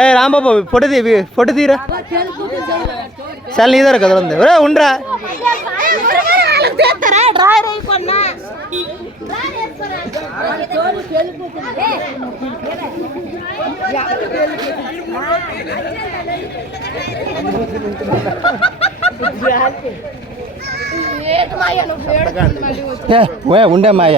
ఏ Rambabu photo తీరా చాలా నీ దగ్గర కదా ఉంది ఉండరా ఉండే మాయ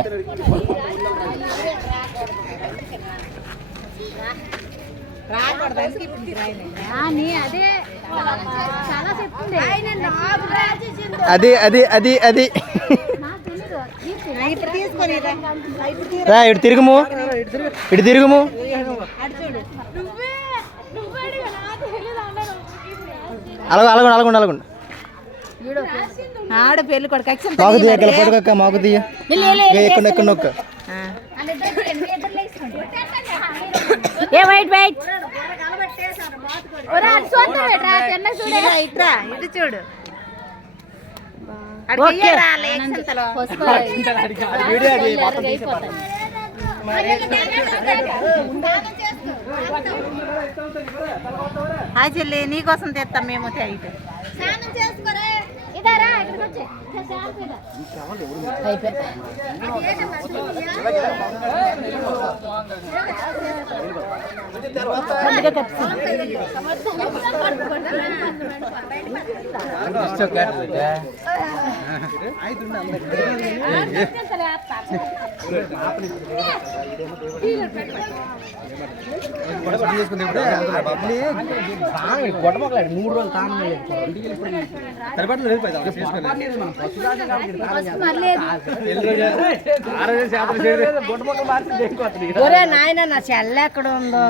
అది అది అది అది రా ఇటు తిరుగుము ఇటు తిరుగుము అలగండి అలగండి అలగండి ఆడ పెళ్ళి కొడుకు మాకు తీయ పొడక మాకు తీయ ఎక్కడ ఎక్కడ నొక్క ఇటు చూడు హాయ్ చెల్లి నీకోసం తెస్తాం మేము కొట్టమొక్కలేదు 3 రోజులు తాను నాయన నా చెల్ల ఎక్కడ ఉందో